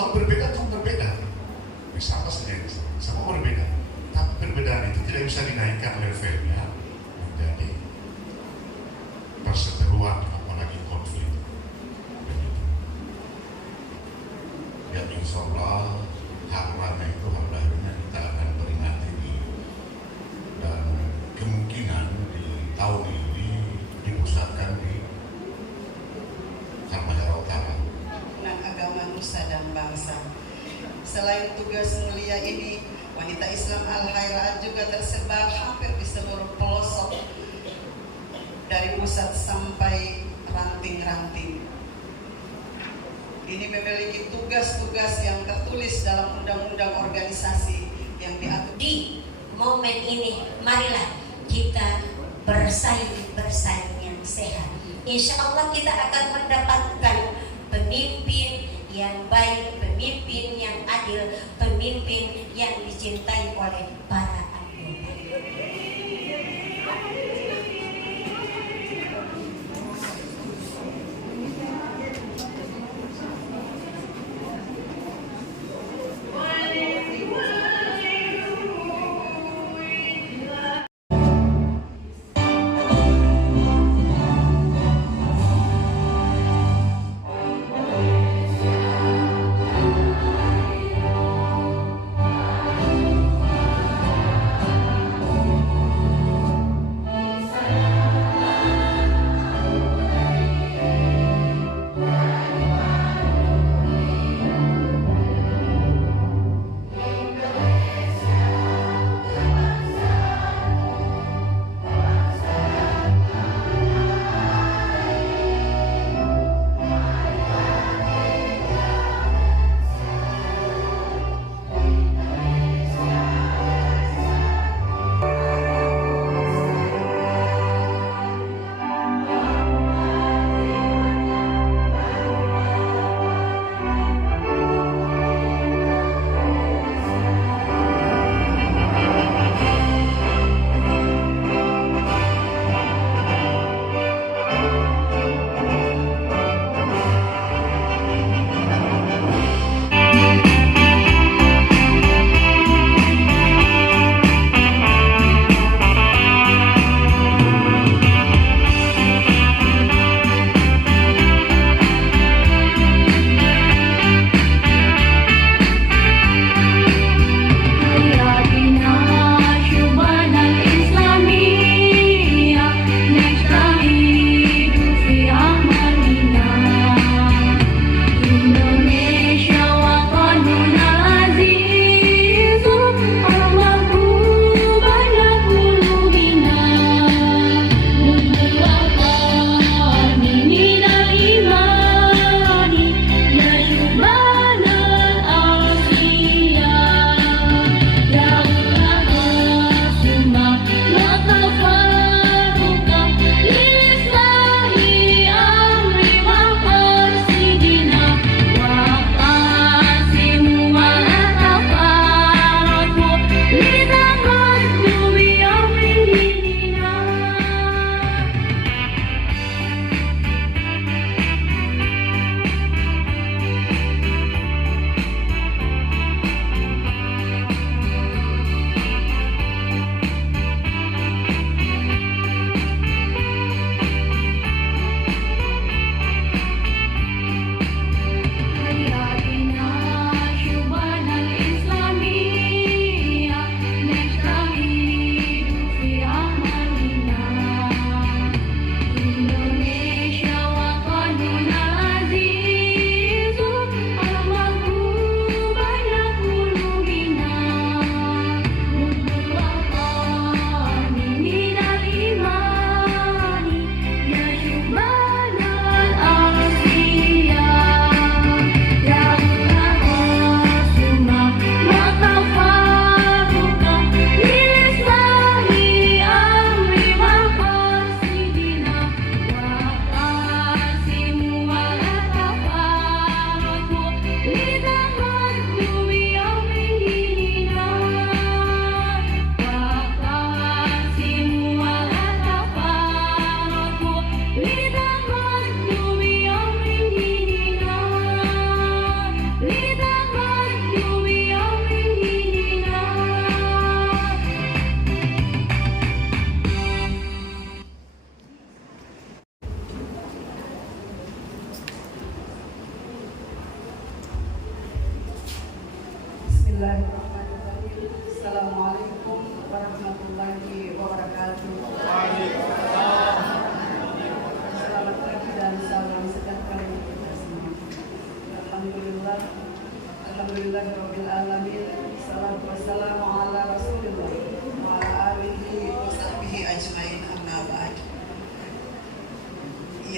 Kalau berbeda, kamu berbeda. Sama saja, sama berbeda. Tapi perbedaan itu tidak bisa dinaikkan levelnya menjadi perseteruan, apalagi konflik. Ya insya Allah harwana itu harusnya kita akan peringati dan kemungkinan di tahun ini dipusatkan di Halmahera Utara. Agama nusa dan bangsa. Selain tugas mulia ini, wanita Islam Al-Khairaat juga tersebar hampir di seluruh pelosok dari pusat sampai ranting-ranting. Ini memiliki tugas-tugas yang tertulis dalam undang-undang organisasi yang diatur. Di momen ini, marilah kita bersaing yang sehat. Insya Allah kita akan mendapatkan pemimpin yang baik, pemimpin yang adil, pemimpin yang dicintai oleh para anggota.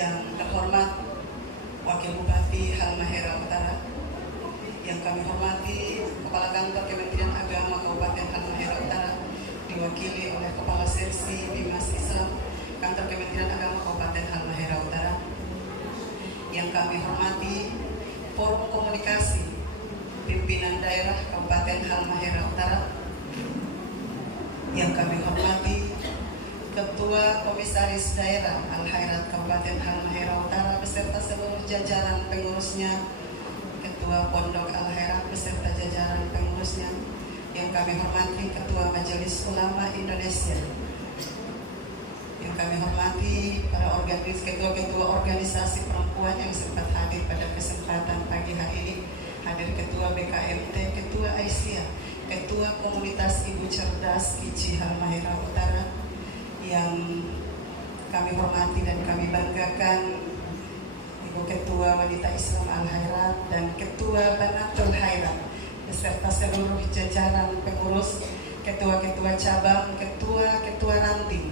Yang terhormat Wakil Bupati Halmahera Utara, yang kami hormati Kepala Kantor Kementerian Agama Kabupaten Halmahera Utara, diwakili oleh Kepala Seksi Bimas Islam Kantor Kementerian Agama Kabupaten Halmahera Utara, yang kami hormati Forum Komunikasi Pimpinan Daerah Kabupaten Halmahera Utara, yang kami hormati Ketua Komisaris Daerah Al-Khairat Kabupaten Halmahera Utara beserta seluruh jajaran pengurusnya, Ketua Pondok Al-Khairat beserta jajaran pengurusnya, yang kami hormati Ketua Majelis Ulama Indonesia, yang kami hormati para ketua-ketua organisasi perempuan yang sempat hadir pada kesempatan pagi hari ini, hadir Ketua BKMT, Ketua Aisyah, Ketua Komunitas Ibu Cerdas Kici Halmahera Utara, yang kami hormati dan kami banggakan Ibu Ketua Wanita Islam Al-Khairat dan Ketua Banatul Khairat beserta seluruh jajaran pengurus, ketua-ketua cabang, ketua-ketua ranting.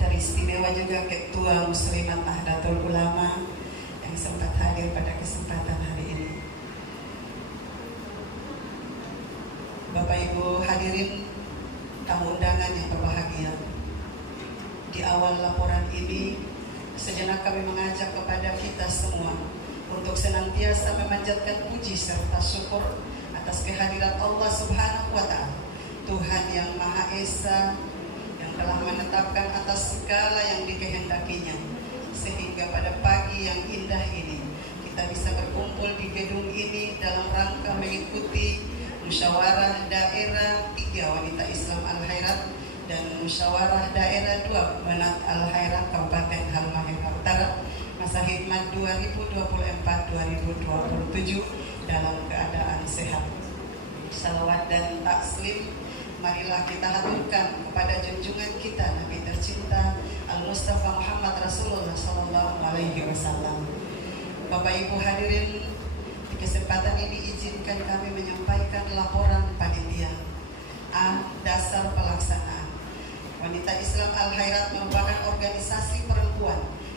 Teristimewa juga Ketua Muslimat Nahdlatul Ulama yang sempat hadir pada kesempatan hari ini. Bapak Ibu hadirin tamu undangan yang berbahagia, di awal laporan ini sejenak kami mengajak kepada kita semua untuk senantiasa memanjatkan puji serta syukur atas kehadiran Allah Subhanahu wa Ta'ala, Tuhan yang Maha Esa, yang telah menetapkan atas segala yang dikehendakinya, sehingga pada pagi yang indah ini kita bisa berkumpul di gedung ini dalam rangka mengikuti Musyawarah Daerah 3 Wanita Islam Al-Khairat dan Musyawarah Daerah 2 Banat Al-Khairat Kabupaten Halmahera Utara masa khidmat 2024-2027 dalam keadaan sehat. Salawat dan taklim marilah kita haturkan kepada junjungan kita Nabi tercinta Al-Mustafa Muhammad Rasulullah Sallallahu Alaihi Wasallam. Bapak Ibu hadirin, di kesempatan ini izinkan kami menyampaikan laporan panitia. A. Dasar pelaksanaan. Wanita Islam Al-Khairat merupakan organisasi perempuan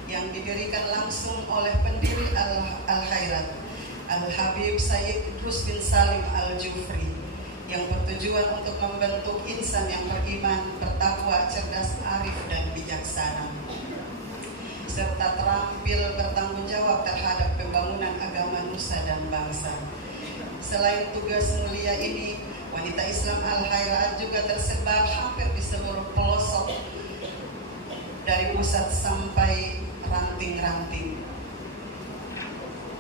yang didirikan langsung oleh pendiri Al-Khairat, Al-Habib Sayyid Idrus bin Salim Al-Jufri, yang bertujuan untuk membentuk insan yang beriman, bertakwa, cerdas, arif, dan bijaksana, serta terampil bertanggung jawab terhadap pembangunan agama nusa dan bangsa. Selain tugas mulia ini, wanita Islam Al-Khairat juga tersebar hampir di seluruh pelosok dari pusat sampai ranting-ranting.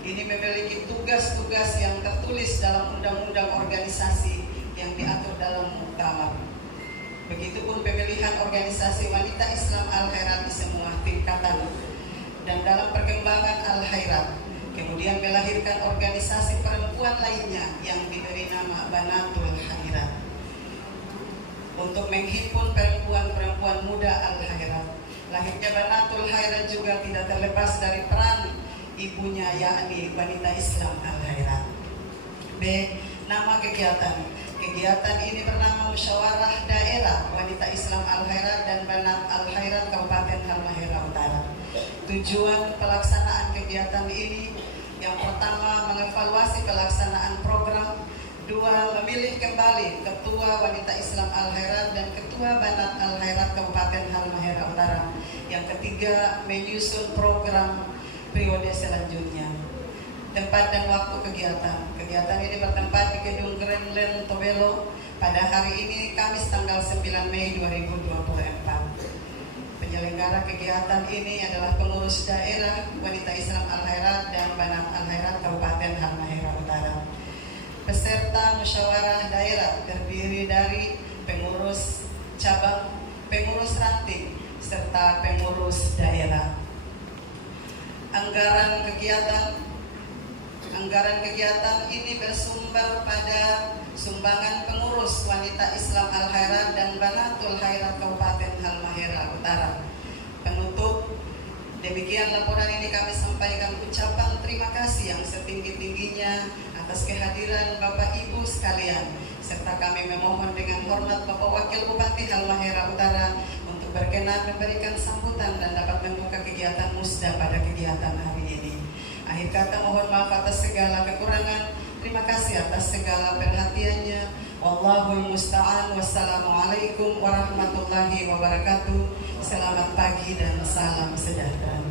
Ini memiliki tugas-tugas yang tertulis dalam undang-undang organisasi yang diatur dalam muktamar. Begitupun pemilihan organisasi wanita Islam Al-Khairat di semua tingkatan. Dan dalam perkembangan Al-Khairat, kemudian melahirkan organisasi perempuan lainnya yang diberi nama Banatul Khairat untuk menghimpun perempuan-perempuan muda Al-Khairat. Lahirnya Banatul Khairat juga tidak terlepas dari peran ibunya, yakni wanita Islam Al-Khairat. B. Nama kegiatan. Kegiatan ini bernama Musyawarah Daerah Wanita Islam Al-Khairat dan Banat Al-Khairat Kabupaten Halmahera Utara. Tujuan pelaksanaan kegiatan ini yang pertama mengevaluasi pelaksanaan program, 2 memilih kembali Ketua Wanita Islam Al-Khairat dan Ketua Banat Al-Khairat Kabupaten Halmahera Utara. Yang ketiga menyusun program periode selanjutnya. Tempat dan waktu kegiatan. Kegiatan ini bertempat di Gedung Grandland Tobelo pada hari ini Kamis tanggal 9 Mei 2024. Penyelenggara kegiatan ini adalah pengurus daerah Wanita Islam Al-Khairat dan Banat Al-Khairat Kabupaten Halmahera Utara. Peserta musyawarah daerah terdiri dari pengurus cabang, pengurus ranting, serta pengurus daerah. Anggaran kegiatan ini bersumber pada sumbangan pengurus Wanita Islam Al-Khairat dan Banatul Khairat Kabupaten Halmahera Utara. Penutup, demikian laporan ini kami sampaikan ucapan terima kasih yang setinggi-tingginya atas kehadiran Bapak Ibu sekalian, serta kami memohon dengan hormat Bapak Wakil Bupati Halmahera Utara untuk untuk berkenan memberikan sambutan dan dapat membuka kegiatan musda pada kegiatan hari ini. Akhir kata mohon maaf atas segala kekurangan. Terima kasih atas segala perhatiannya. Wallahul musta'an. Wassalamualaikum warahmatullahi wabarakatuh. Selamat pagi dan salam sejahtera.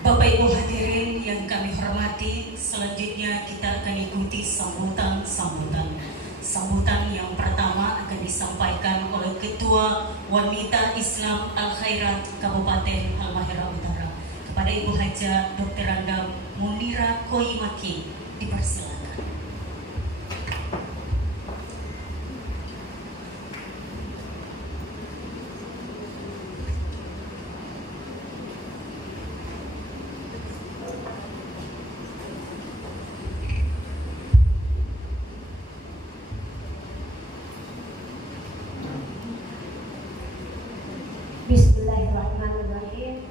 Bapak Ibu hadirin yang kami hormati, selanjutnya kita akan ikuti sambutan yang pertama akan disampaikan oleh Ketua Wanita Islam Al-Khairat Kabupaten Halmahera Utara. Kepada Ibu Haja Dr. Randa Munira Koimaki, dipersilakan. Bismillahirrahmanirrahim.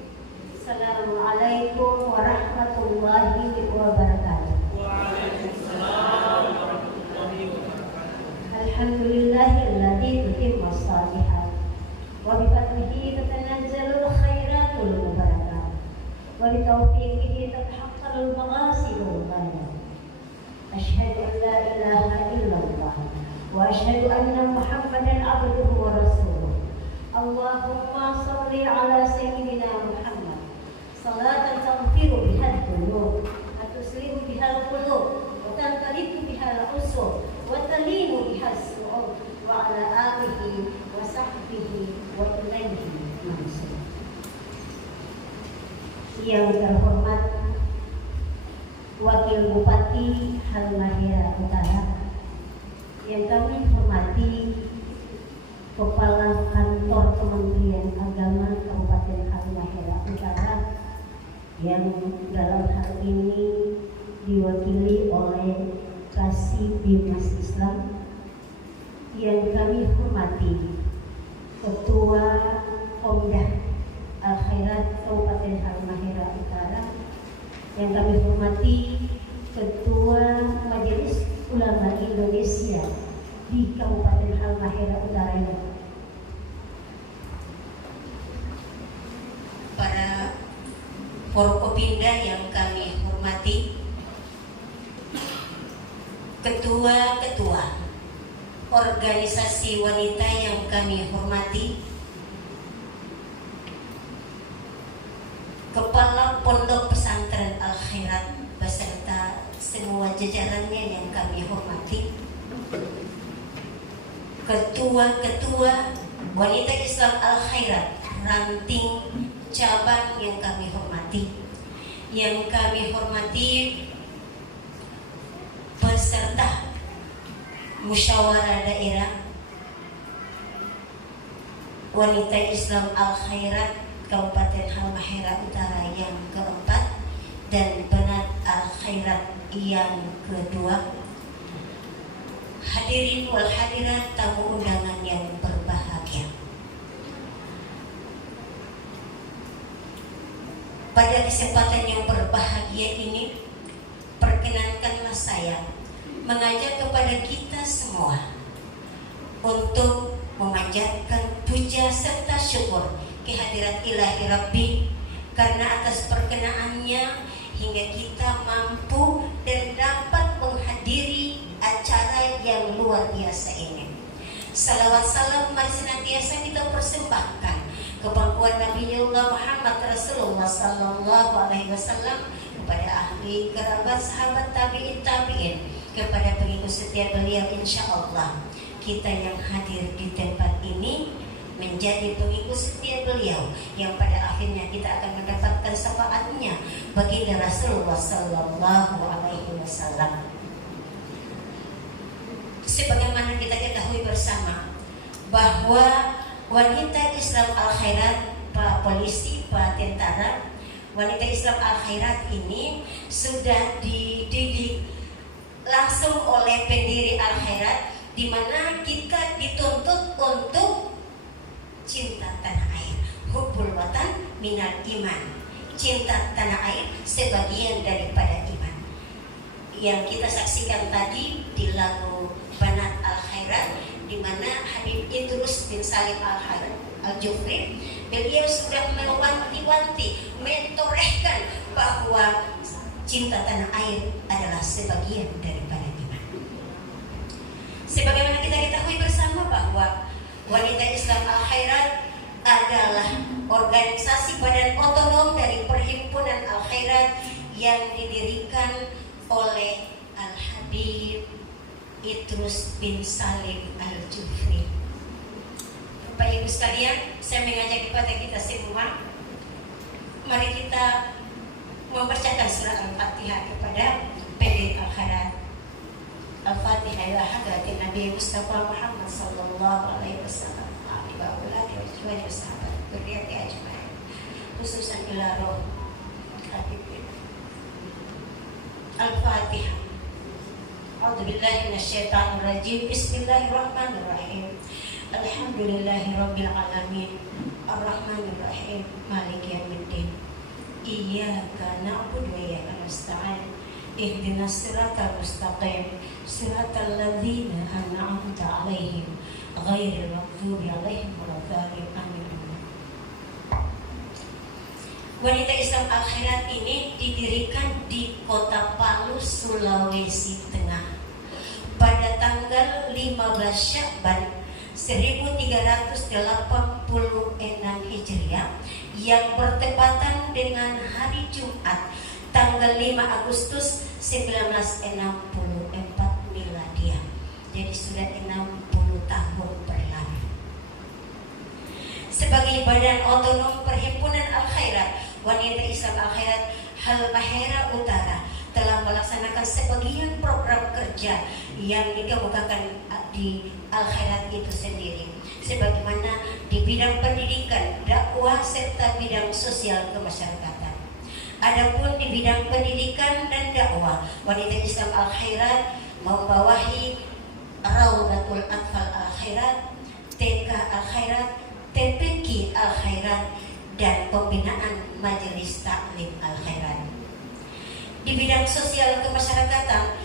Assalamualaikum warahmatullahi wabarakatuh. Waalaikumsalam warahmatullahi wabarakatuh. Alhamdulillahilladzi tutimmu shalihat wa bi fadlihi tatanazzalu khairatul mubarakat wa bi taufiqihi tatahaqqalul maqasidul ghayat. Asyhadu an la ilaha illallah wa asyhadu anna Muhammadan abduhu wa rasuluh. Allahumma sholli ala sayyidina Muhammad salatan taghfiru bihal dhunub wa tuslihu bihal qulub wa tantaliku bihal usub wa talinu bihal su'ub wa ala alihi wa sahbihi wa ilaihi mansur. Yang terhormat Wakil Bupati Halmahera Utara, yang kami hormati Kepala Kantor Kementerian Agama Kabupaten Halmahera Utara, yang dalam hal ini diwakili oleh Kasih Bimas Islam, yang kami hormati Ketua Komdah Al-Khairat Kabupaten Halmahera Utara, yang kami hormati Ketua Majelis Ulama Indonesia di Kabupaten Halmahera Utara ini, para Forkopimda yang kami hormati, ketua-ketua organisasi wanita yang kami hormati, kepala Pondok Pesantren Al-Khairat beserta semua jajarannya yang kami hormati, ketua-ketua Wanita Islam Al-Khairat ranting cabang yang kami hormati, peserta musyawarah daerah Wanita Islam Al-Khairat Kabupaten Halmahera Utara yang keempat dan Banat Al-Khairat yang kedua. Hadirin wal hadirat, tamu undangan yang berbahagia. Pada kesempatan yang berbahagia ini, perkenankanlah saya mengajak kepada kita semua untuk memanjatkan puja serta syukur kehadirat Ilahi Rabbi karena atas perkenaannya hingga kita mampu dan dapat menghadiri acara yang luar biasa ini. Salawat salam mari senantiasa kita persembahkan kepada Nabiullah Muhammad Rasulullah Sallallahu Alaihi Wasallam, kepada ahli kerabat sahabat tabi'in, kepada pengikut setia beliau. Insya Allah kita yang hadir di tempat ini menjadi pengikut setia beliau yang pada akhirnya kita akan mendapatkan syafaatnya baginda Rasulullah Sallallahu Alaihi Wasallam. Sebagaimana kita ketahui bersama bahwa Wanita Islam Al-Khairat, Pak Polisi, Pak Tentara, Wanita Islam Al-Khairat ini sudah dididik langsung oleh pendiri Al-Khairat, di mana kita dituntut untuk cinta tanah air, hubbul watan minal iman, cinta tanah air sebagian daripada iman. Yang kita saksikan tadi di lagu Banat Al-Khairat, di mana Habib Idrus bin Salim Al-Jufri, beliau sudah mewanti-wanti, mentorehkan bahwa cinta tanah air adalah sebagian daripada iman. Sebagaimana kita ketahui bersama bahwa Wanita Islam Al-Khairat adalah organisasi badan otonom dari Perhimpunan Al-Khairat yang didirikan oleh Al-Habib Idrus bin Salim Al-Jufri. Bapak Ibu sekalian, saya mengajak kepada kita semua, mari kita membacakan surah Al-Fatihah kepada pendiri Al-Khairat. Al-Fatihah ila hadratin Nabi Mustafa Muhammad sallallahu alaihi wasallam wa alihi wa sahabat berriati ajmain, khususan ila roh Habib. Al-Fatihah. A'udzu billahi minasyaitonir rajim. Bismillahirrahmanirrahim. Alhamdulillahirabbil alamin. Arrahmanir rahim. Maliki yaumiddin. Iyyaka na'budu wa iyyaka nasta'in. Ihdinas siratal mustaqim. Siratal ladzina an'amta 'alaihim ghairil maghdubi 'alaihim waladdallin. Amin. Wanita Islam Al-Khairat ini didirikan di Kota Palu, Sulawesi Tengah pada tanggal 15 Sya'ban 1386 Hijriah yang bertepatan dengan hari Jumat tanggal 5 Agustus 1964 Miladiah. Jadi sudah 60 tahun berlalu. Sebagai badan otonom Perhimpunan Al-Khairat, Wanita Islam Al-Khairat Halmahera Utara telah melaksanakan sebagian program kerja yang dikemukakan di Al-Khairat itu sendiri, sebagaimana di bidang pendidikan, dakwah, serta bidang sosial kemasyarakatan. Adapun di bidang pendidikan dan dakwah, Wanita Islam Al-Khairat membawahi Raudatul Atfal Al-Khairat, TK Al-Khairat, TPQ Al-Khairat, dan pembinaan Majelis Taklim Al-Khairat. Di bidang sosial kemasyarakatan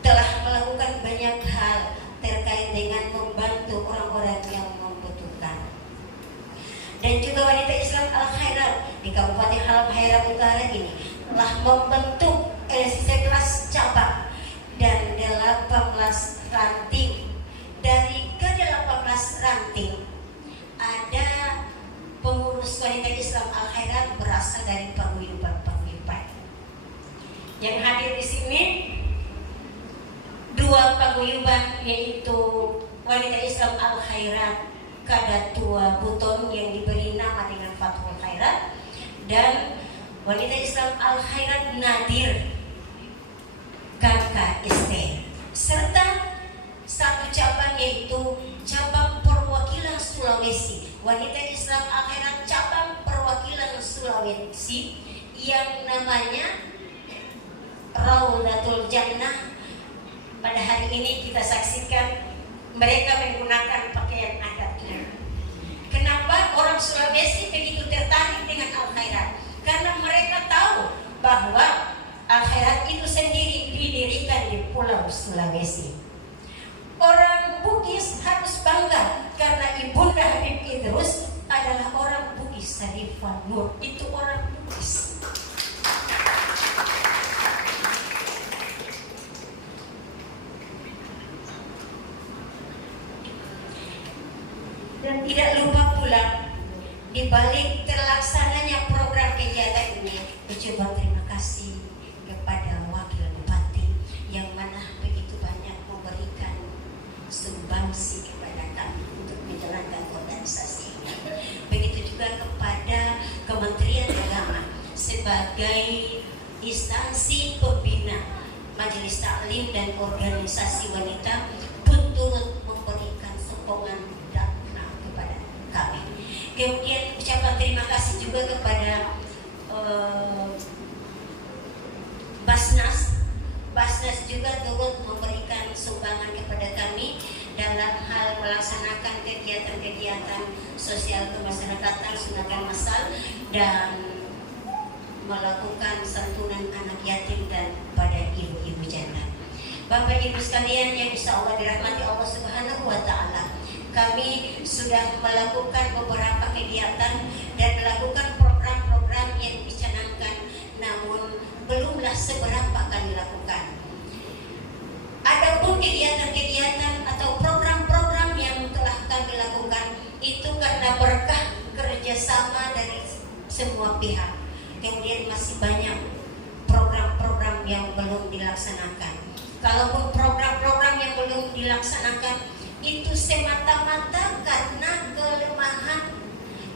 telah melakukan banyak hal terkait dengan membantu orang-orang yang membutuhkan. Dan juga Wanita Islam Al-Khairat di Kabupaten Halmahera Utara ini telah membentuk 11 cabang dan 18 ranting. Dari ke-18 ranting ada pengurus Wanita Islam Al-Khairat berasal dari paguyuban-paguyuban. Yang hadir di sini 2 paguyuban, yaitu Wanita Islam Al-Khairat Kadatua Buton yang diberi nama dengan Fathul Khairat, dan Wanita Islam Al-Khairat Nadir KKST, serta 1 cabang yaitu cabang perwakilan Sulawesi, Wanita Islam Al-Khairat cabang perwakilan Sulawesi yang namanya Raudatul Jannah. Pada hari ini kita saksikan mereka menggunakan pakaian adatnya. Kenapa orang Sulawesi begitu tertarik dengan Al-Khairat? Karena mereka tahu bahwa Al-Khairat itu sendiri didirikan di Pulau Sulawesi. Orang Bugis harus bangga karena ibunda Habib Idrus adalah orang Bugis. Sarifah Nur itu orang Bugis. Dan tidak lupa pula, di balik terlaksananya program kegiatan ini, ucapan terima kasih kepada Wakil Bupati yang mana begitu banyak memberikan sumbangsi kepada kami untuk menjalankan organisasi ini. Begitu juga kepada Kementerian Agama sebagai instansi pembina Majelis Taklim dan organisasi wanita pun turut memberikan sokongan kepada kami. Kemudian ucapan terima kasih juga kepada Basnas. Basnas juga turut memberikan sumbangan kepada kami dalam hal melaksanakan kegiatan-kegiatan sosial kemasyarakatan sunatan massal dan melakukan santunan anak yatim dan pada ibu-ibu janda. Bapak Ibu sekalian yang insya Allah dirahmati Allah Subhanahu wa Ta'ala, kami sudah melakukan beberapa kegiatan dan melakukan program-program yang dicanangkan, namun belumlah seberapa kami lakukan. Adapun kegiatan-kegiatan atau program-program yang telah kami lakukan itu karena berkah kerjasama dari semua pihak. Kemudian masih banyak program-program yang belum dilaksanakan. Kalaupun program-program yang belum dilaksanakan itu semata-mata karena kelemahan,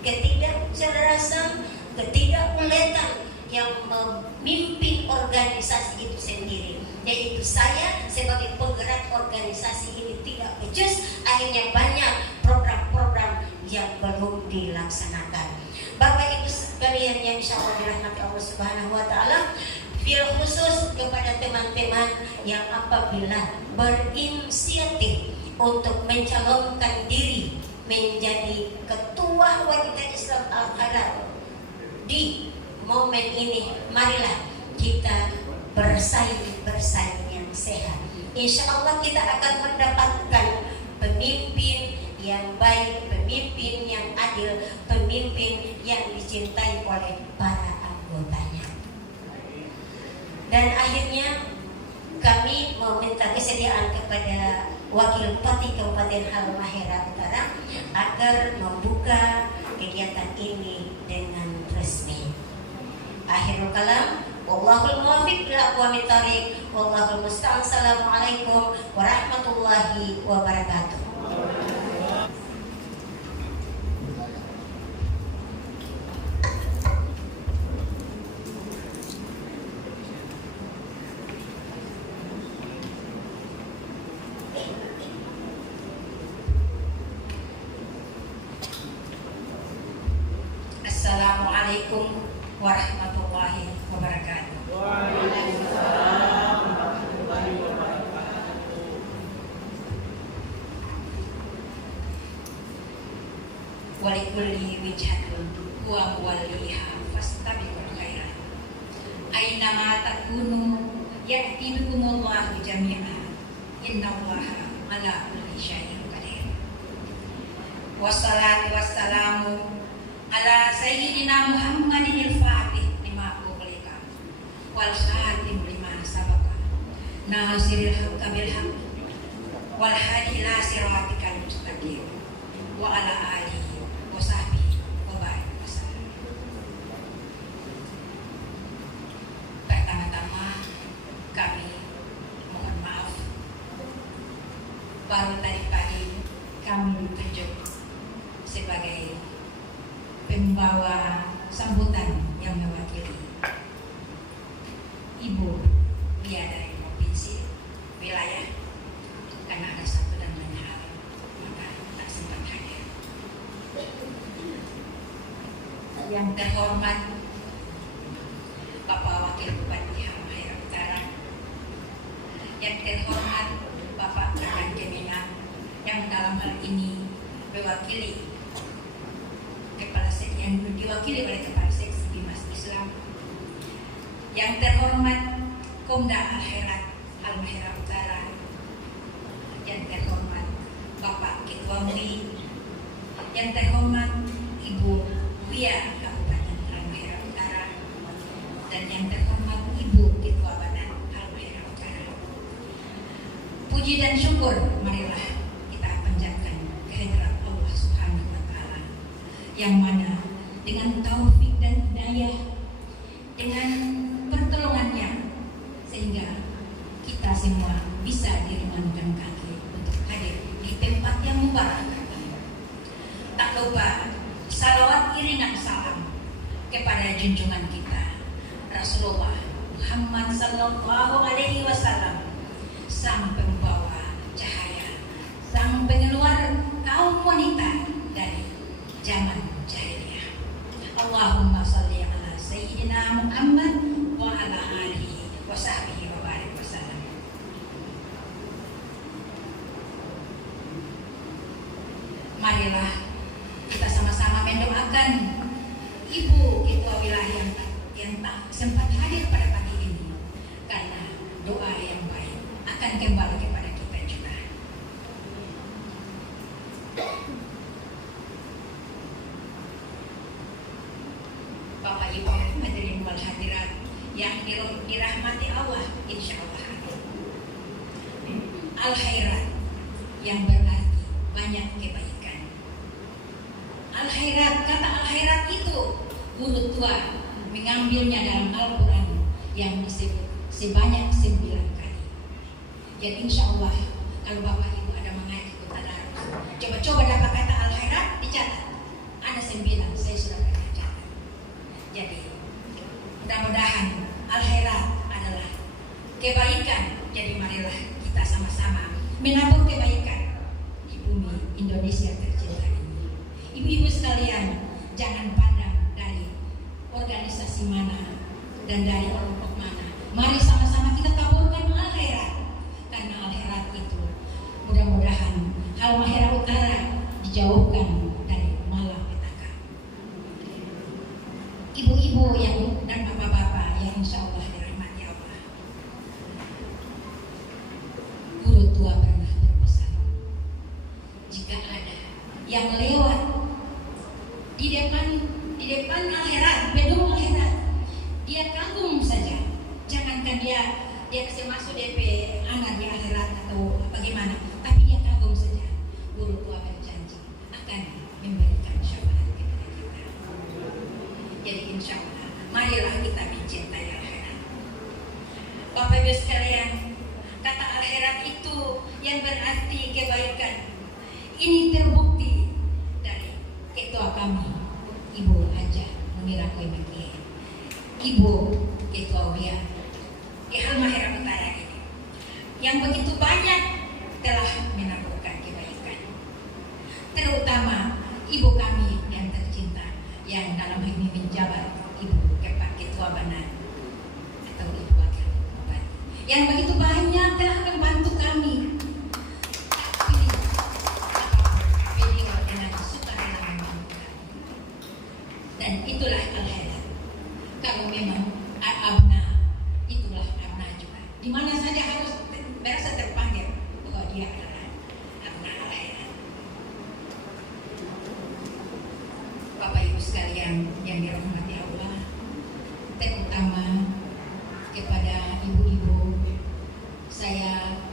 ketidakcerdasan, ketidakmeletan yang memimpin organisasi itu sendiri, yaitu saya sebagai penggerak organisasi ini tidak becus, akhirnya banyak program-program yang belum dilaksanakan. Bapak Ibu sekalian yang insya Allah dirahmati Allah Subhanahu wa Ta'ala, fil khusus kepada teman-teman yang apabila berinisiatif untuk mencalonkan diri menjadi ketua wanita Islam Al-Hadar di momen ini, marilah kita bersaing yang sehat. Insya Allah kita akan mendapatkan pemimpin yang baik, pemimpin yang adil, pemimpin yang dicintai oleh para anggotanya. Dan akhirnya kami meminta kesediaan kepada Wakil Bupati Kabupaten Halmahera Utara agar membuka kegiatan ini dengan resmi. Akhirul kalam, wallahul muwaffiq ila aqwamit thariq, wallahul musta'an. Assalamualaikum warahmatullahi wabarakatuh. Assalamualaikum warahmatullahi wabarakatuh. Waalaikumsalam warahmatullahi wabarakatuh. Walikulli wijhatun huwa muwalliha fastabiqul khairat. Aina ma takunu ya'ti bikumullahu jami'an. Innallaha ala kulli syai'in qadir. Wassalatu wassalamu ala sayyidina Muhammadin al-Fatih lima ughliqa wal khatim lima sabaqa nasiril haqqi bil haqqi wal hadi ila siratikal mustaqim wa ala alihi wa sahbihi wa barik wasallam. Pertama-tama kami mohon maaf, baru tadi pagi kami ditunjuk sebagai pembawa sambutan yang mewakili Ibu Bia dari provinsi wilayah, karena ada satu dan lain hal maka tak sempat hadir. Yang terhormat Bapak Wakil Bupati Halmahera Utara, yang terhormat Bapak Kakan Kemenang yang dalam hal ini mewakili yang diwakili oleh Kepala Seksi Bimas Islam, yang terhormat Komda Al-Khairat Halmahera Utara, yang terhormat Bapak Ketua MUI, yang terhormat Ibu Wia Kabupaten Halmahera Utara, dan yang terhormat Ibu Ketua Badan Halmahera Utara. Puji dan syukur marilah kita panjatkan kehadirat Allah Subhanahu wa Ta'ala, yang mana dengan taufik dan hidayah, dengan pertolongannya, sehingga kita semua bisa diringankan kaki untuk hadir di tempat yang mubarak. Tak lupa salawat iringan salam kepada junjungan kita Rasulullah Muhammad Sallallahu Alaihi Wasallam, sang pembawa cahaya, sang pengeluar kaum wanita dari zaman jahiliyah. Allahumma salli ala sayyidina Muhammad wa ala alihi wa sahbihi wa barik wasallam. Marilah kita sama-sama mendoakan Ibu Ketua Wilayah yang tak sempat hadir pada pagi ini, karena doa yang baik akan kembali kepada kita juga. Bapak Ibu hadirin wal hadirat yang dirahmati Allah, insya Allah. Al-khairat yang berarti banyak kebaikan. Al-khairat, kata al-khairat itu guru tua mengambilnya dalam Al-Quran yang disebut sebanyak 9 kali. Jadi insya Allah kalau Bapak Ibu ada mengaji tadarus, coba-coba dapat kata al-khairat dicatat. Ada 9, saya sudah pernah catat. Jadi mudah-mudahan al-khairat adalah kebaikan. Jadi marilah kita sama-sama menabur kebaikan di bumi Indonesia tercinta ini. Ibu-ibu sekalian, jangan pandang dari organisasi mana dan dari kelompok mana. Mari sama-sama kita taburkan al-khairat, karena al-khairat itu mudah-mudahan halmahera utara dijauhkan dari malapetaka. Ibu-ibu yang dan bapak-bapak yang insya Allah dirahmati Allah, guru tua pernah berpesan, jika ada yang lewat di depan akhirat, gedung akhirat, dia kagum saja. Jangankan dia kasih masuk DP anak di akhirat atau bagaimana, tapi dia kagum saja. Guru tua berjanji akan memberikan syafaat kepada kita. Jadi insya Allah, marilah kita mencintai akhirat. Bapak Ibu sekalian, kata akhirat itu yang berarti kebaikan. Ini terbukti dari ketua kami, Ibu Haja Munirah Koimiki, Ibu Ketua WIA di Halmahera Utara ini, yang begitu banyak telah menaburkan kebaikan. Terutama Ibu kami yang tercinta, yang dalam hal ini menjabat Ibu Ketua Banan atau Ibu Wakil Bupati, yang begitu banyak telah membantu kami. Dan itulah al-khairat. Kalau memang abna, itulah abna juga. Di mana saja harus merasa terpanggil bahwa dia adalah abna al-khairat. Bapak Ibu sekalian yang dirahmati Allah, terutama kepada ibu-ibu, saya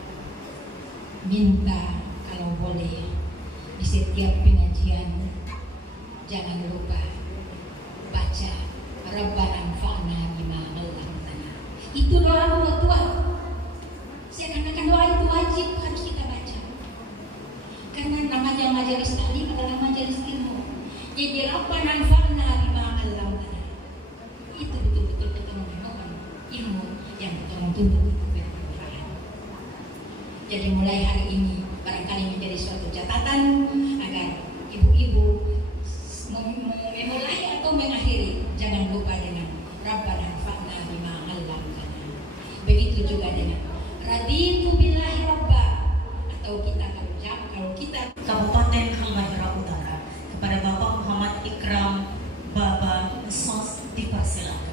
minta kalau boleh di setiap pengajian jangan lupa baca Rabbana anfa'na bima 'allamtana. Itu doa tua. Seakan-akan doa itu wajib harus kita baca. Karena namanya majelis taklim adalah majelis ilmu. Jadi Rabbana anfa'na bima 'allamtana. Itu betul-betul kita memohon ilmu yang betul tuntut itu bermanfaat. Jadi mulai hari ini barangkali menjadi suatu catatan agar ibu-ibu memulai atau mengakhiri, jangan lupa dengan Rabbana anfa'na bima 'allamtana. Begitu juga dengan raditu billahi rabba, atau kita kalau kita Kabupaten Halmahera Utara, kepada Bapak Muhammad Ikram Baba Sos dipersilakan.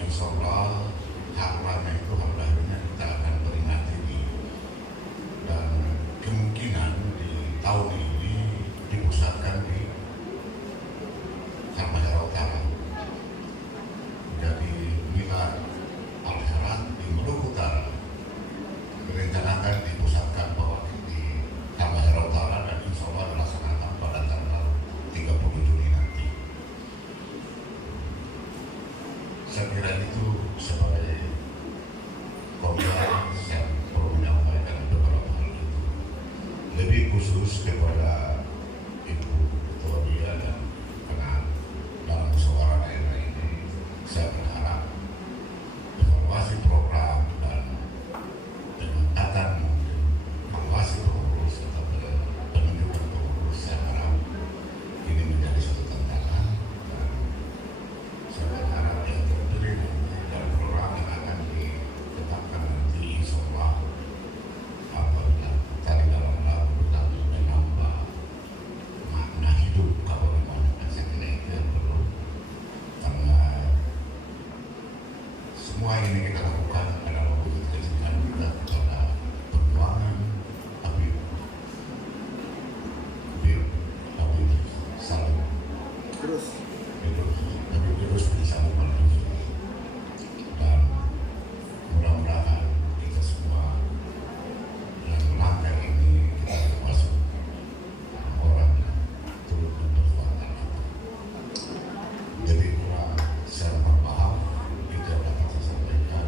insya Allah harlanya itu hal lahirnya kita akan peringati dan kemungkinan di tahun ini dipusatkan di Halmahera Utara. Jadi milad Al-Khairah di Maluku Utara direncanakan dipusatkan bahwa di Halmahera Utara dan insya Allah dilaksanakan pada tanggal 30 Juni nanti. Saya kira itu sebagai komentar saya perlu menyampaikan beberapa hal itu. Lebih khusus kepada Ibu Ketua Bia dan dalam musyawarah daerah ini, saya berharap evaluasi program dan peningkatan evaluasi pengurus atau penunjukan pengurus, saya harap ini menjadi suatu tantangan dan saya berharap yang terpilih nanti dan program yang akan ditetapkan nanti insya Allah apabila tadi dalam lagu tadi menambah makna hidup kalau memang saya kira itu yang perlu, karena semua ini kita lakukan adalah wujud kecintaan kita kepada perjuangan Habib Salim Habib terus bisa membantu dan mudah-mudahan kita semua yang melangkah ini kita termasuk orang yang turut memperjuangkan itu. Jadi kurang saya berpaham itu yang dapat saya sampaikan.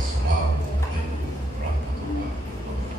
Assalamualaikum warahmatullahi wabarakatuh.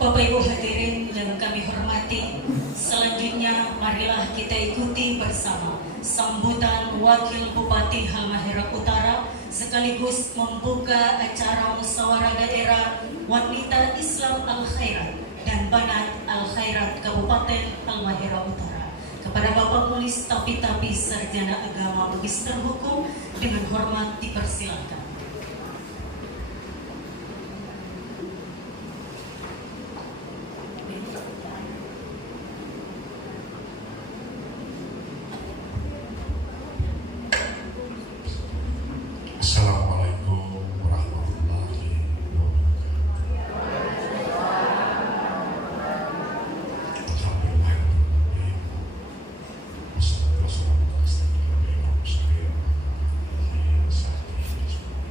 Bapak Ibu hadirin yang kami hormati, selanjutnya marilah kita ikuti bersama sambutan Wakil Bupati Halmahera Utara sekaligus membuka acara musyawarah daerah Wanita Islam Al-Khairat dan Banat Al-Khairat Kabupaten Halmahera Utara. Kepada Bapak Mulis Tapi Sarjana Agama Magister Hukum dengan hormat dipersilakan. Assalamualaikum warahmatullahi wabarakatuh. Alhamdulillahirrahmanirrahim. Wassalatu wassalamu ala asyrofil anbiya'i wal mursalin wa ala alihi wa sahbihi ajma'in.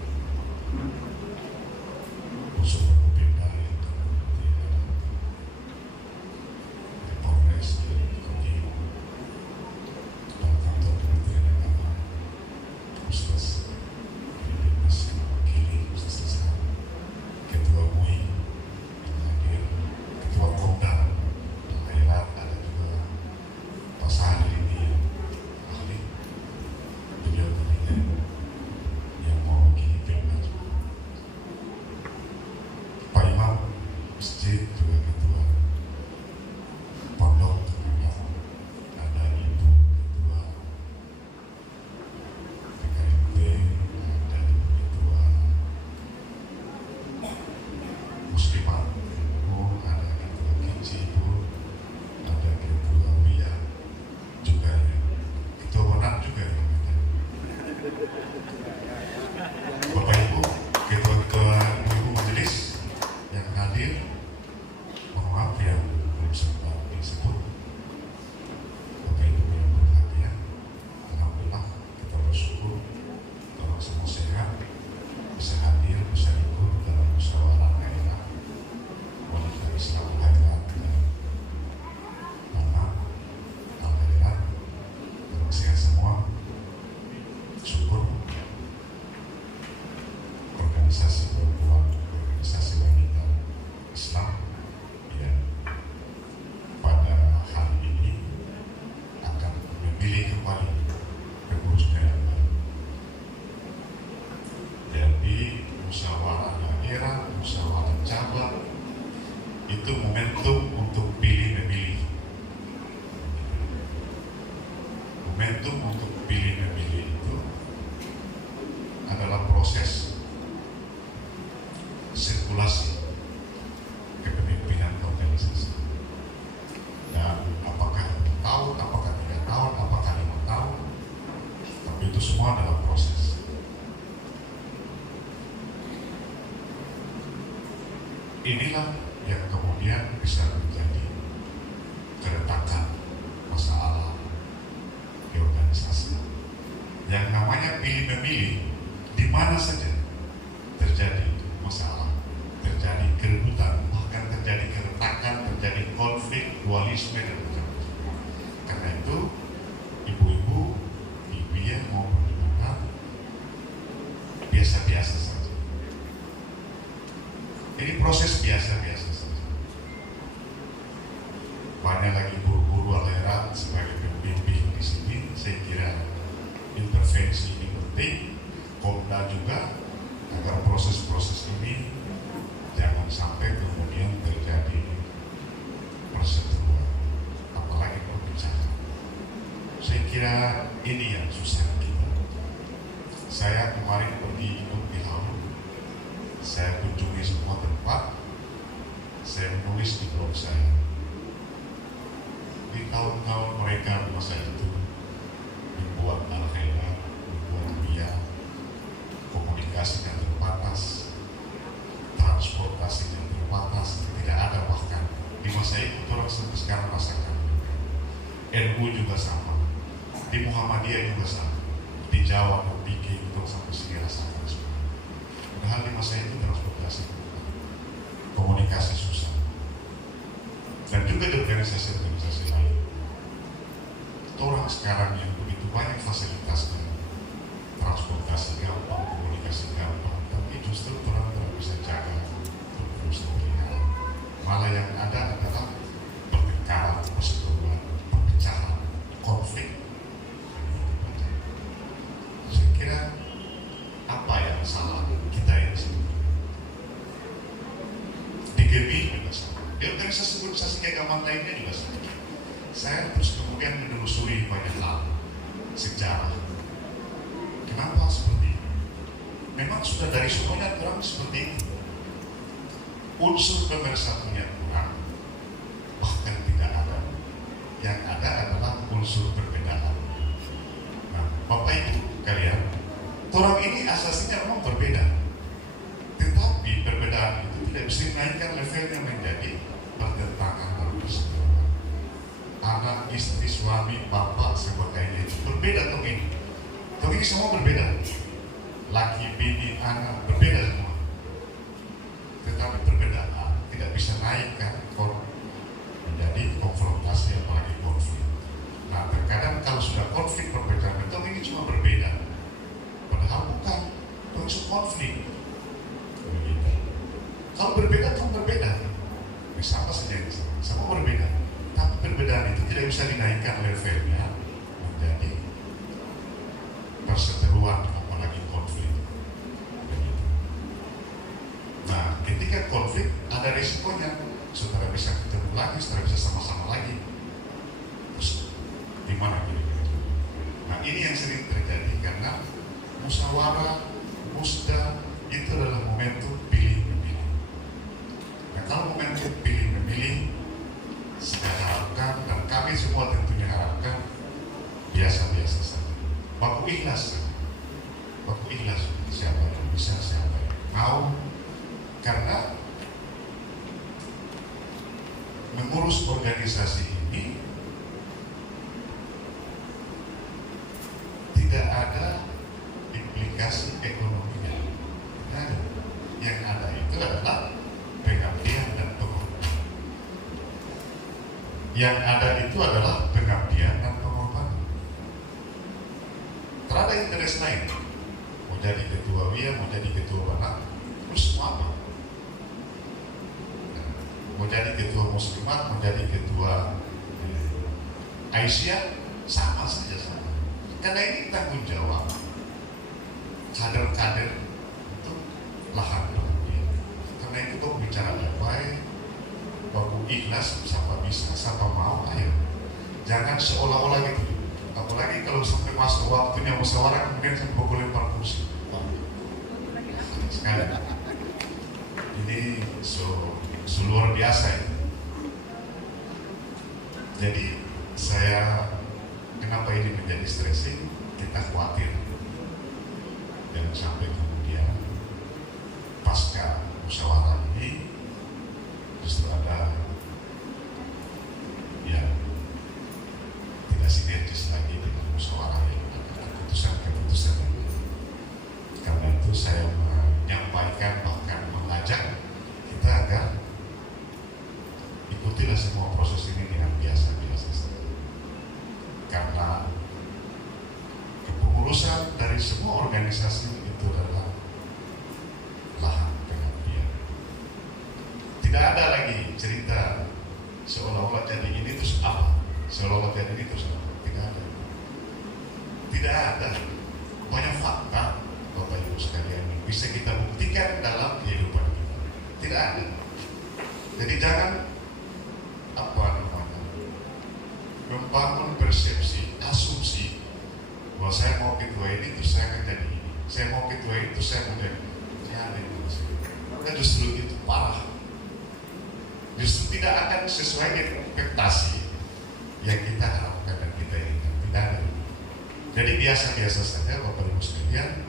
inilah yang kemudian bisa menjadi keretakan masalah di organisasi. Yang namanya pilih memilih, di mana saja terjadi masalah, terjadi keributan, bahkan terjadi keretakan, terjadi konflik, dualisme dan macam-macam. Karena itu ibu-ibu, ibu-ibu mau berdebat biasa-biasa saja. Ini proses biasa-biasa saja. Banyak lagi guru-guru aliran sebagai pembimbing di sini. Saya kira intervensi ini penting. Komda juga agar proses-proses ini jangan sampai kemudian terjadi perseteruan, apalagi perpecahan. Saya kira ini yang susah kita. Saya kemarin pergi hidup di Halu, saya kunjungi semua tempat, saya menulis di blog saya. Di tahun-tahun mereka di masa itu membuat al-khairat, membuat dia komunikasi yang terbatas, transportasi yang terbatas, tidak ada bahkan di masa itu orang sampai sekarang rasakan. NU juga sama, di Muhammadiyah juga sama, di Jawa, di PK itu sampai sini rasakan semua. Padahal di masa itu transportasi, komunikasi susah, dan juga di organisasi-organisasi lain. Orang sekarang yang begitu banyak fasilitasnya, transportasi gampang, komunikasi gampang, tapi justru orang tidak bisa jaga terus terlihat. Malah yang ada adalah pertengkaran, perseteruan, perpecahan, konflik. Saya kira apa yang salah kita yang sendiri? Di GMI juga sama, di organisasi-organisasi keagamaan lainnya juga sama. Saya terus kemudian menelusuri banyak hal sejarah. Kenapa seperti ini? Memang sudah dari semuanya orang seperti itu. Unsur pemersatunya kurang, bahkan tidak ada. Yang ada adalah unsur perbedaan. Nah, Bapak Ibu kalian, orang ini asasnya memang berbeda, tetapi perbedaan itu tidak bisa dinaikkan levelnya menjadi pertentangan dan perseteruan. Anak, istri, suami, bapak, sebagainya itu berbeda tuh ini. Tuh ini semua berbeda. Laki, bini, anak berbeda semua. Tetapi perbedaan tidak bisa naikkan menjadi konfrontasi apalagi konflik. Nah, terkadang kalau sudah konflik perbedaan itu ini cuma berbeda. Padahal bukan, itu konflik. Begitu. Kalau berbeda itu berbeda. Sama saja sama berbeda. Tapi perbedaan itu tidak bisa dinaikkan levelnya menjadi perseteruan apalagi konflik. Begitu. Nah, ketika konflik ada risikonya, saudara bisa ketemu lagi, saudara bisa sama-sama lagi. Terus di mana kira-kira? Nah, ini yang sering terjadi karena musyawarah, musda itu adalah momentum pilih memilih. Nah, kalau momentum pilih memilih, saya harapkan dan kami semua tentunya harapkan biasa-biasa saja. Baku ikhlas, siapa yang bisa, siapa yang mau, karena mengurus organisasi ini tidak ada implikasi ekonominya. Nah, yang ada itu adalah pengabdian dan pengorbanan. Yang ada itu adalah pengabdian dan pengorbanan. Terada interest lain. Mau jadi ketua WIA, mau jadi ketua Banak, terus mau apa? Mau jadi ketua Muslimat, mau jadi ketua Aisyah, sama saja sama. Karena ini tanggung jawab kader-kader untuk lahan pengabdian. Karena itu kau bicara baik, baku ikhlas, siapa bisa, siapa mau, ayo. Jangan seolah-olah gitu. Apalagi kalau sampai masuk waktunya musyawarah kemudian sampai boleh lempar kursi. Sekali. Ini luar biasa ini. Jadi saya kenapa ini menjadi stressing? Kita khawatir jangan sampai kemudian pasca musyawarah ini justru ada yang tidak sinergis lagi dengan musyawarah yang ada keputusan-keputusan ini. Karena itu saya menyampaikan, bahkan mengajak kita agar ikutilah semua proses ini dengan biasa-biasa saja. Karena kepengurusan dari semua organisasi itu adalah lahan pengabdian. Tidak ada lagi cerita seolah-olah jadi ini terus apa, seolah-olah jadi ini terus apa. Tidak ada. Tidak ada. Banyak fakta, Bapak Ibu sekalian, yang bisa kita buktikan dalam kehidupan kita. Tidak ada. Jadi jangan membangun persepsi, asumsi bahwa saya mau ketua ini terus saya akan jadi ini, saya mau ketua ini terus saya mau jadi ini. Jangan itu. Maka justru itu parah. Justru tidak akan sesuai dengan ekspektasi yang kita harapkan dan kita inginkan. Tidak ada. Jadi biasa-biasa saja Bapak Ibu sekalian,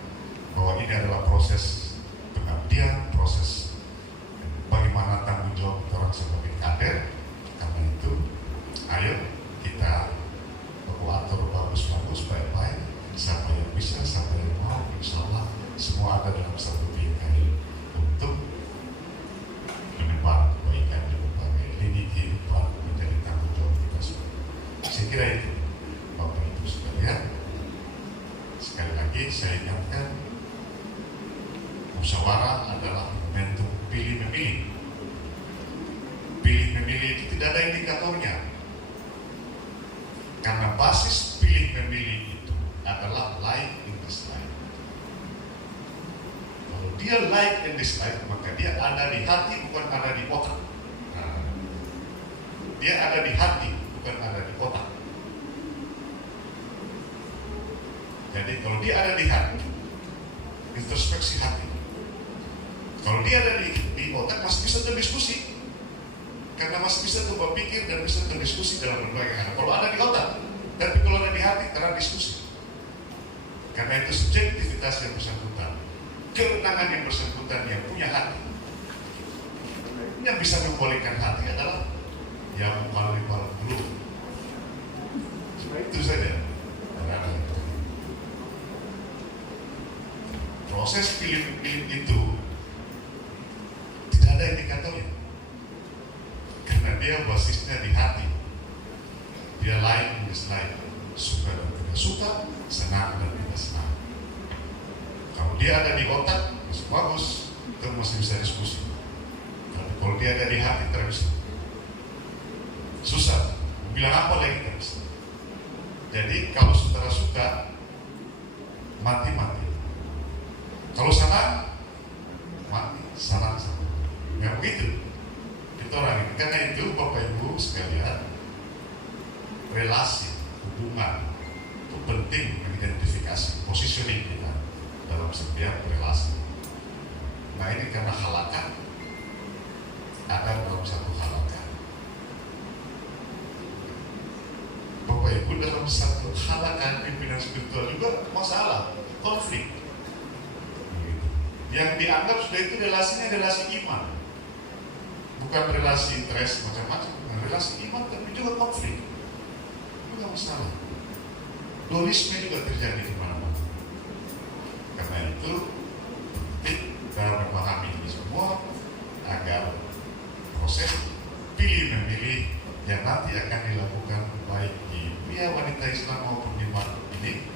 bahwa ini adalah proses pengabdian, proses bagaimana tanggung jawab orang sebagai kader. Karena itu, ayo kita atur bagus-bagus, baik-baik, siapa yang bisa, siapa yang mau, insya Allah semua ada dalam satu bingkai untuk menebar kebaikan di berbagai lini kehidupan menjadi tanggung jawab kita semua. Saya kira itu, Bapak Ibu sekalian. Sekali lagi saya ingatkan, musyawarah adalah momentum pilih-memilih. Pilih-memilih itu tidak ada indikatornya. Karena basis pilih-memilih itu adalah like and dislike. Kalau dia like and dislike, maka dia ada di hati, bukan ada di otak. Nah, dia ada di hati, bukan ada di otak. Jadi kalau dia ada di hati, introspeksi hati. Kalau dia ada di otak, masih bisa terdiskusi. Karena masih bisa tuh berpikir dan bisa terdiskusi dalam berbagai hal. Kalau ada di otak, tapi kalau ada di hati, karena diskusi. Karena itu subjektivitas yang bersangkutan, kewenangan yang bersangkutan yang punya hati. Yang bisa membolehkan hati adalah yang mukalifal dulu. Cuma itu saja. Proses pilih-pilih itu tidak ada indikatornya. Karena dia basisnya di hati. Dia like and dislike, suka dan tidak suka, senang dan tidak senang. Kalau dia ada di otak, masih bagus, itu masih bisa diskusi. Tapi kalau dia ada di hati, tidak bisa. Susah. Bilang apa lagi tidak bisa. Jadi kalau saudara suka, mati-mati. Kalau senang, mati, senang. Ya begitu. Orang ini. Karena itu Bapak Ibu sekalian, relasi, hubungan itu penting mengidentifikasi positioning kita dalam setiap relasi. Nah ini karena halakan ada dalam satu halakan. Bapak Ibu dalam satu halakan pimpinan spiritual juga masalah, konflik. Yang dianggap sudah itu relasinya relasi iman. Bukan relasi interest macam-macam, bukan relasi iman, tapi juga konflik. Itu nggak masalah. Dualisme juga terjadi di mana-mana. Karena itu kita memahami ini semua agar proses pilih-memilih yang nanti akan dilakukan baik di pria wanita Islam maupun di Marok ini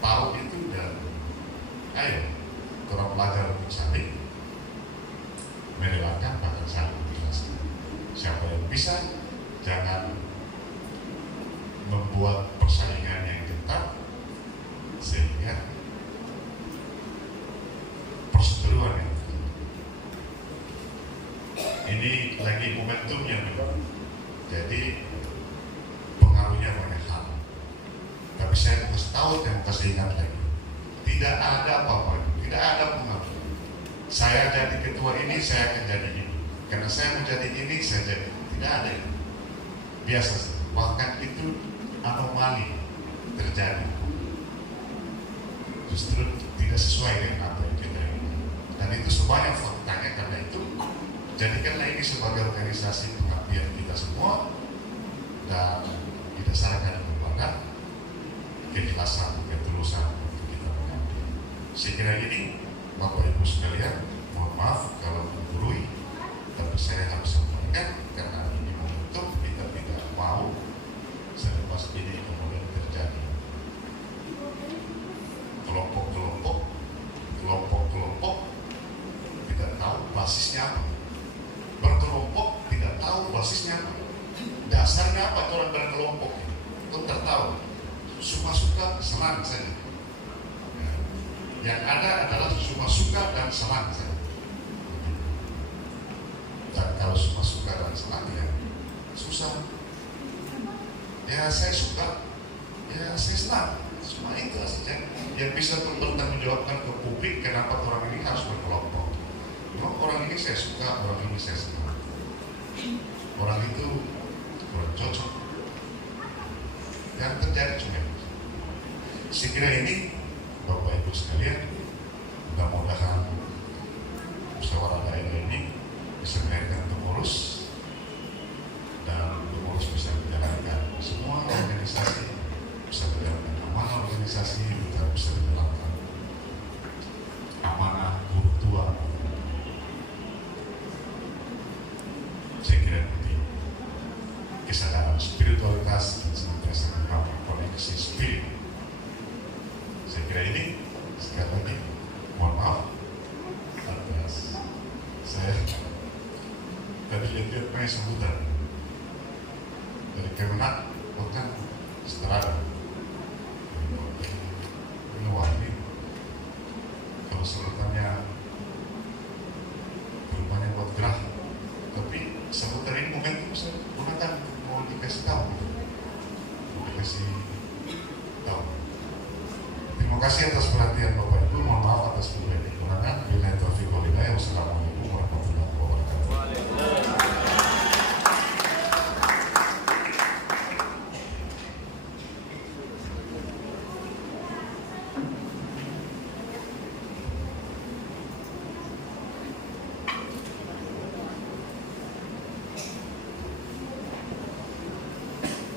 tahu itu dan ayo kita belajar untuk saling merelakan bahkan saling menjelaskan. Siapa yang bisa, jangan membuat persaingan yang ketat sehingga perseteruan yang terjadi. Ini lagi momentumnya, jadi pengaruhnya banyak hal. Tapi saya mau kasih tahu dan kasih ingat lagi, tidak ada apa-apa, tidak ada pengaruh. Saya jadi ketua ini, saya akan jadi ini. Karena saya mau jadi ini, saya jadi. Tidak ada itu. Biasa. Bahkan itu anomali terjadi. Justru tidak sesuai dengan apa yang kita inginkan. Dan itu sebanyak faktanya. Karena itu Jadikanlah ini sebagai organisasi pengabdian kita semua dan didasarkan kepada keikhlasan, ketulusan untuk kita mengabdi. Saya kira ini, Bapak Ibu sekalian, mohon maaf kalau menggurui, tapi saya harus sampaikan karena ini momentum kita tidak mau selepas ini kemudian terjadi kelompok tidak tahu basisnya apa, berkelompok tidak tahu basisnya apa, dasarnya apa orang berkelompok itu tertahu, suka-suka senang saja. Yang ada adalah suka dan senang saja. Dan kalau suka dan senang ya susah. Ya saya suka, ya saya senang. Cuma itu saja yang bisa mempertanggungjawabkan ke publik kenapa orang ini harus berkelompok. Orang ini saya suka, orang ini saya senang. Orang itu kurang cocok. Yang terjadi cuma itu. Saya kira ini, Bapak Ibu sekalian, mudah-mudahan musyawarah daerah ini bisa melahirkan pengurus dan pengurus bisa menjalankan semua organisasi, bisa menjalankan amanah organisasi, bisa menjalankan amanah guru tua. Saya kira penting kesadaran spiritualitas dan senantiasa membangun koneksi spirit. Saya kira ini sekali lagi mohon maaf atas saya tadi lihat pakai sambutan dari Kemenak bahkan setelah wah ini kalau sebutannya berupanya buat gerah, tapi sambutan ini momentum saya gunakan mau dikasih tahu, mau dikasih tahu. Terima kasih atas perhatian Bapak Ibu, mohon maaf atas kekurangan. Billahi taufiq wal hidayah. Wassalamualaikum warahmatullahi wabarakatuh.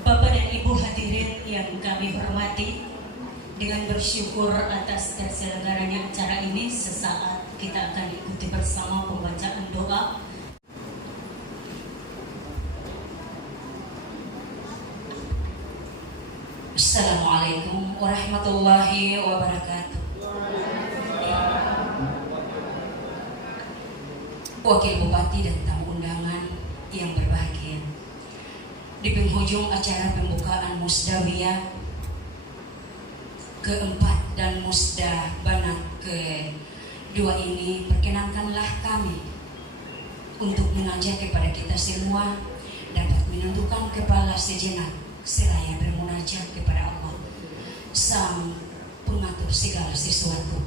Bapak dan Ibu hadirin yang kami hormati, dengan bersyukur atas terselenggaranya acara ini, sesaat kita akan ikuti bersama pembacaan doa. Assalamualaikum warahmatullahi wabarakatuh. Wakil Bupati dan tamu undangan yang berbahagia, di penghujung acara pembukaan Musdawiyah keempat dan Musda Banat kedua ini, perkenankanlah kami untuk mengajak kepada kita semua dapat menundukkan kepala sejenak seraya bermunajat kepada Allah, Sang Pengatur segala sesuatu.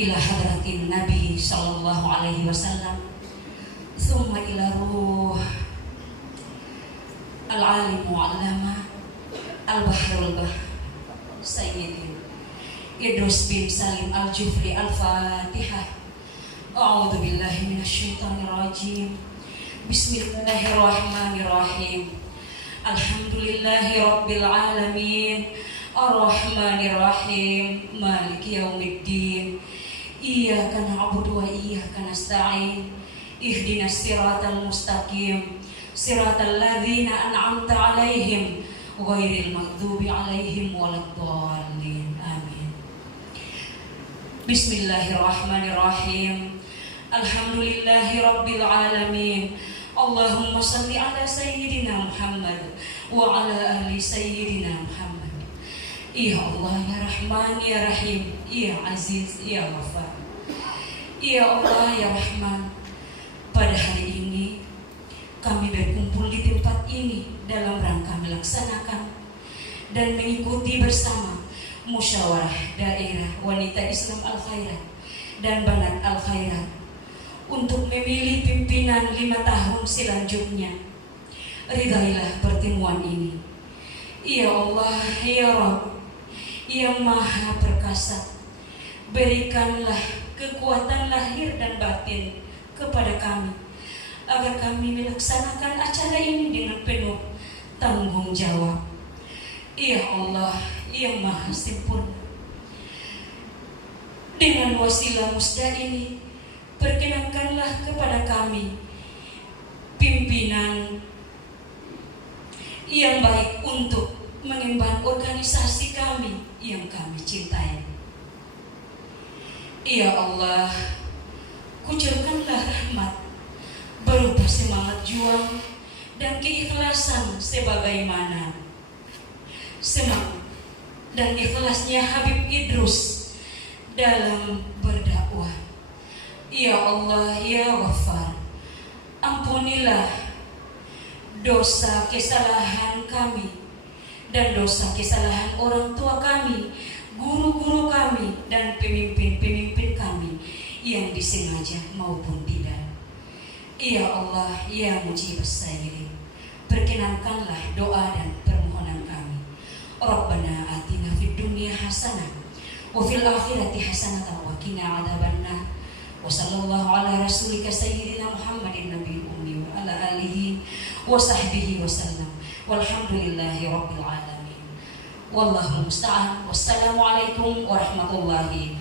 Ila hadratin Nabi sallallahu alaihi wasallam, thumma ila ruh al-alim mu'allama al-bahrul bahr Sayyidin Idrus bin Salim Al-Jufri. Al-Fatihah. A'udzu billahi minasyaitonir rajim. Bismillahirrahmanirrahim. Alhamdulillahi rabbil alamin. Ar-Rahmanir Rahim. Maliki yaumiddin. Iyyaka na'budu wa iyyaka nasta'in. Ihdinas siratal mustaqim. Siratal ladzina an'amta 'alaihim ghairil maghdubi 'alaihim waladdallin. Amin. Bismillahirrahmanirrahim. Alhamdulillahi rabbil alamin. Allahumma salli ala sayyidina Muhammad wa ala ahli sayyidina Muhammad. Ya Allah, ya Rahman, ya Rahim, ya Aziz, ya Ghafar. Ya Allah, ya Rahman, pada hari ini kami berkumpul di tempat ini dalam rangka melaksanakan dan mengikuti bersama musyawarah daerah wanita Islam Al-Khairat dan Banat Al-Khairat untuk memilih pimpinan 5 tahun selanjutnya. Ridailah pertemuan ini, ya Allah, ya Rabb, yang Maha Perkasa. Berikanlah kekuatan lahir dan batin kepada kami agar kami melaksanakan acara ini dengan penuh tanggung jawab. Ya Allah yang Maha Sempurna, dengan wasilah musda ini perkenankanlah kepada kami pimpinan yang baik untuk mengemban organisasi kami yang kami cintai. Ya Allah, kucurkanlah rahmat berupa semangat juang dan keikhlasan sebagaimana semangat dan ikhlasnya Habib Idrus dalam berdakwah. Ya Allah, ya Ghaffar, ampunilah dosa kesalahan kami dan dosa kesalahan orang tua kami, guru-guru kami, dan pemimpin-pemimpin kami yang disengaja maupun tidak. Ya Allah, ya Mujibus Sa'irin, perkenankanlah doa dan permohonan kami. Rabbana atina fid dunya hasanah wa fil akhirati hasanah wa qina adzabannar. Wa sallallahu ala rasulika sayyidina Muhammadin nabiyil ummi wa ala alihi wa sahbihi wa sallam. Walhamdulillahi rabbil alamin. Wallahu musta'an. Wassalamualaikum warahmatullahi